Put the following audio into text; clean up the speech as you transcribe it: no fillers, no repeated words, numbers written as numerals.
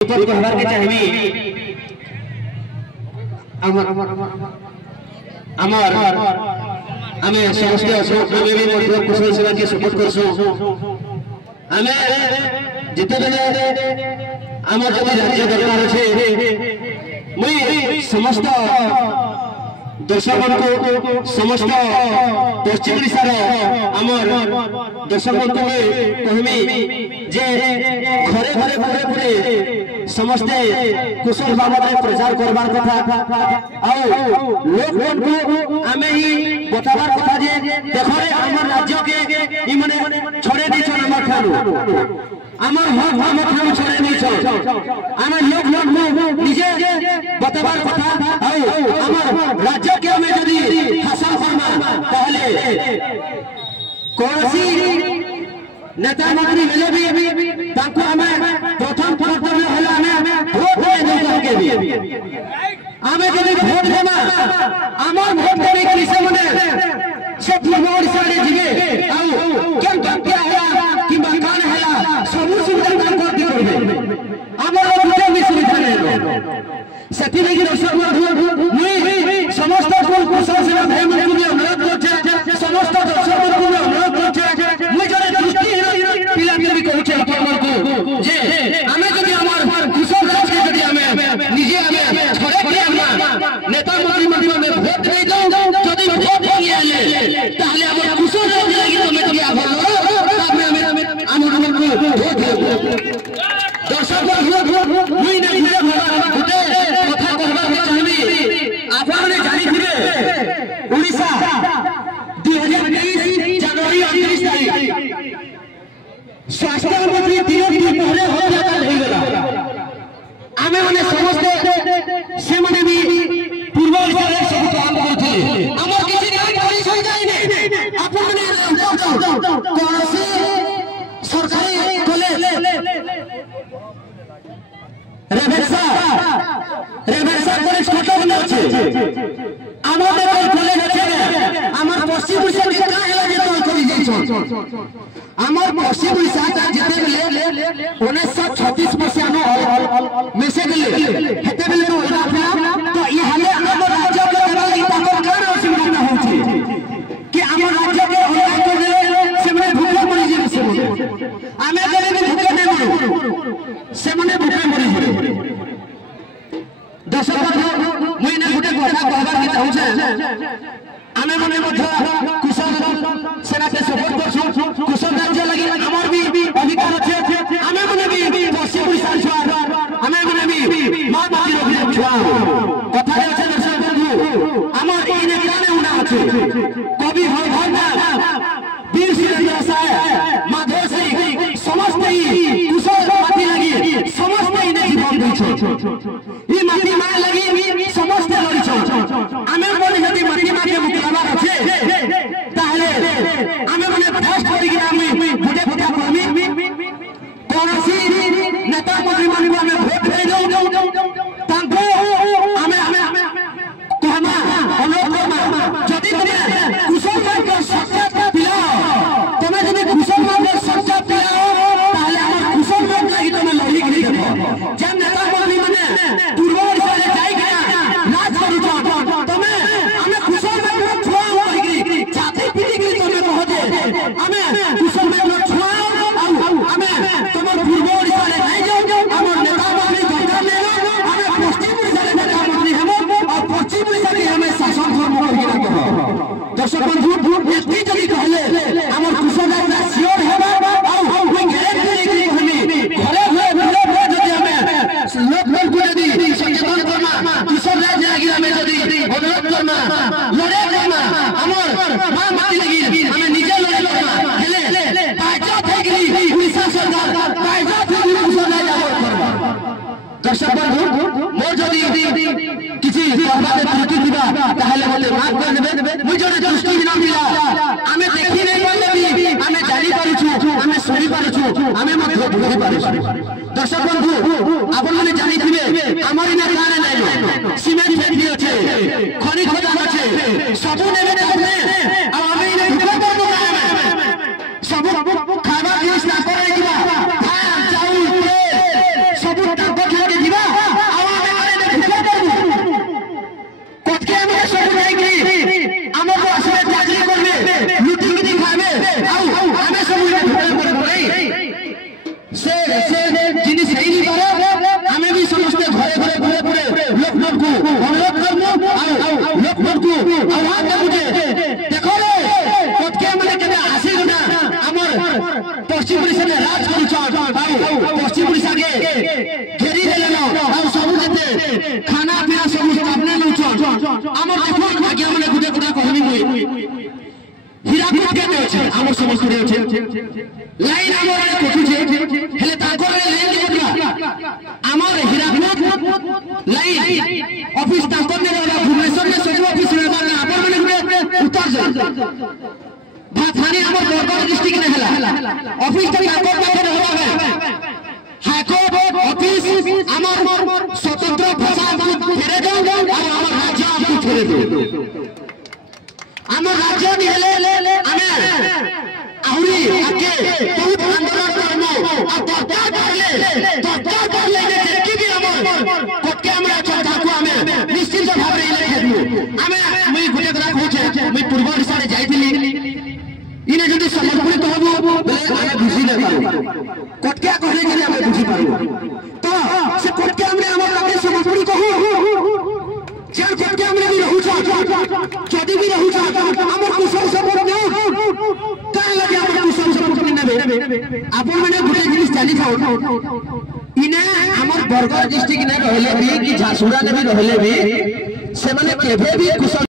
विपद कहबार के चाहिए अमर आमे समस्त अशोक भी मध्य कुशल सेवा के सपोर्ट करसु आमे जिते बेले आमर जब राज्य दरबार छे मुई समस्त दर्शक को समस्त पश्चिम ओडिशार आमर दर्शक को कहमी जे घरे घरे घरे घरे समस्त कुशल बाबा प्रचार करबार कथा लोक को आमे ही बताबार कथा जे देखो रे आमर राज्य के ई माने छोड़े दी छ हमर ठानु आमर हक हम ठानु छोड़े दी छ आमे लोक निजे बताबार कथा आमर राज्य के में यदि हासिल करना पहले कोसी नेता मंत्री हेले भी ताको हमें प्रथम कर्तव्य होला हमें वोट नहीं करके भी हमें जब वोट देना आमर वोट देने के लिए मने से पूर्व ओडिसा रे जिवे आउ केन क्या है कि मकान है सब सुविधा ताको दी करबे आमर गुटे भी सुविधा नहीं सेठी लेकिन दर्शक मुई समस्त कुशल सेवा भाई मन को अनुरोध करछे समस्त दर्शक मन को अनुरोध करछे मुई जने दृष्टि पिला के भी कहछे अपन को जे हमें जदि हमर कुशल राज के जदि हमें निजे हमें छोड़े के नेता मंत्री मन में वोट नहीं दो जदि वोट नहीं आले ताहले हमर कुशल राज लागि तमे क्या बोलो तब में हमर मन को वोट दो दर्शक मुई नहीं गुटे कथा कहबा के चाहबी आपन ने जानि थिबे ओडिशा 2023 जनवरी 29 तारीख स्वास्थ्य मंत्री दिवस के पहले हत्याकांड हो गला आमे माने समस्त से माने भी पूर्व ओडिशा सब काम करथि हमर किछि नहीं करि सक जाय नै आपन माने कोनोसी सरकारी कॉलेज रेवेन्सा कॉलेज छोटा बने আছে আমাদের কলেজ আছে আমার পশ্চিম ওড়িশা কে का हेला जे तो करि जाइछो আমার পশ্চিম ওড়িশা ता जेते बेले 1936 मसिया नो मेसे गेले हेते बेले नो होला तो ई हाले हमर राज्य के देबा लागि ताको कान असुविधा होछि कि हमर राज्य के होला तो देले से मने भूखे मरि जे से आमे देले भी भूखे नै मरु से मने भूखे मरि जे दर्शक मुई ने गुटे कथा कहबार के चाहू छे आमे मने मध्य कुशल सेना के सपोर्ट करछु कुशल राज्य लागि हमर भी अधिकार अछि आमे मने भी पश्चिम ओडिशा छुआ आमे मने भी मां बाती रखि छुआ कथा अछि दर्शक बंधु हमर ई ने काने उना अछि कवि हरभंगा वीर सुरेंद्र साय माधव सिंह समस्त ही कुशल बाती लागि समस्त ही ने जीवन दै छ ई माटी मां लागि समस्त लड़ी छ आमे बोली यदि माटी मां के मुकलाबार अछि ताहले आमे माने फास्ट करी कि आमे गुटे फटा करमी कोनोसी नेता मंत्री मन को आमे वोट दे दो तांको आमे कहमा अनुरोध करमा जदि तमे कुशल मान के सत्ता पिलाओ तमे जदि कुशल मान के सत्ता पिलाओ ताहले हमर कुशल मान लागि तमे लड़ी के देखो जब नेता मंत्री माने पूर्व ओडिशा रे जाई के राज करू छ तमे हमें कुशल मान को छुआओ कहि जाति पीढ़ी के तमे कहते हमें कुशल मान को छुआओ हमें तमर पूर्व ओडिशा रे नहीं जाओ हमर नेता मंत्री दरकार ले हमें पश्चिम ओडिशा रे नेता मंत्री हम और पश्चिम ओडिशा के हमें शासन धर्म कहि रखो दर्शक बंधु एती जदि कहले हमर कुशल राज सियोर हेबा और कोई गारंटी नहीं कहनी घरे घरे जदि हमें लोक को यदि सचेतन करना कुशल राज लागि हमें यदि अनुरोध करना लड़े करना हमर मां माटी लागि हमें निजे लड़े करना हेले पाइजा थे गेली ओडिशा सरकार पाइजा थे कुशल राज करना दर्शक बंधु मोर जदि किछि कहबारे त्रुटि दिबा ताहले मते माफ कर देबे मुई जने दृष्टि बिना मिला आमे देखि नै पाले भी आमे जानि पारुछु आमे सुनि पारुछु आमे मते बुझि पारुछु दर्शक बंधु आपन माने जानि थिबे हमर इने काने नै सीमेंट फैक्ट्री अछि खनि खदान अछि सबु नेबे ने आ आमे इने ढुका करबो कामे सबु खाबा जिनिस ना करे दिबा धान चाउल सबु टाका घेरी देले न आ सब जते खाना पीना सब आपने लउछन हमर देखो आज्ञा माने गुटे गुटे कहबी मुई हीराकुद के अछि हमर समस्त रे अछि लाइन हमर कोठू छै हेले ताको लाइन दिबा हमर हीराकुद लाइन ऑफिस ताको ने भुवनेश्वर में सचिव ऑफिस में बार आपन माने उत्तर जा भाथानी हमर बरगढ़ डिस्ट्रिक्ट ने हला ऑफिस तक ताको पाखे रहबा है हाईकोर्ट ऑफिस हमर स्वतंत्र भाषा फेरे दो और हमर राज्य को फेरे दो हमर राज्य नि हेले आमे आउरी आके बहुत आंदोलन करनो आ दरकार करले कि भी हमर कोटके हमरा चौथा को हमें निश्चित भाव रे इले खेदु आमे मुई गुटे करा कहूचे मुई पूर्व दिशा रे जाईथिली इने जदी समर्पित कहबो बोले आमे बुझी ले पारो कोटके कहले कि आमे बुझी पारो तो से कोटके हमरे हमर लगे समर्पित कहू जेल कोटके हमरे भी रहू छ जदी भी रहू छ हमर कुशल सपोर्ट दे काहे लगे हमर कुशल सपोर्ट नेबे आपन माने गुटे जिनिस चाली थाओ इने हमर बरगढ़ डिस्ट्रिक्ट ने रहले भी कि झारसुड़ा ने भी रहले भी से माने केबे भी कुशल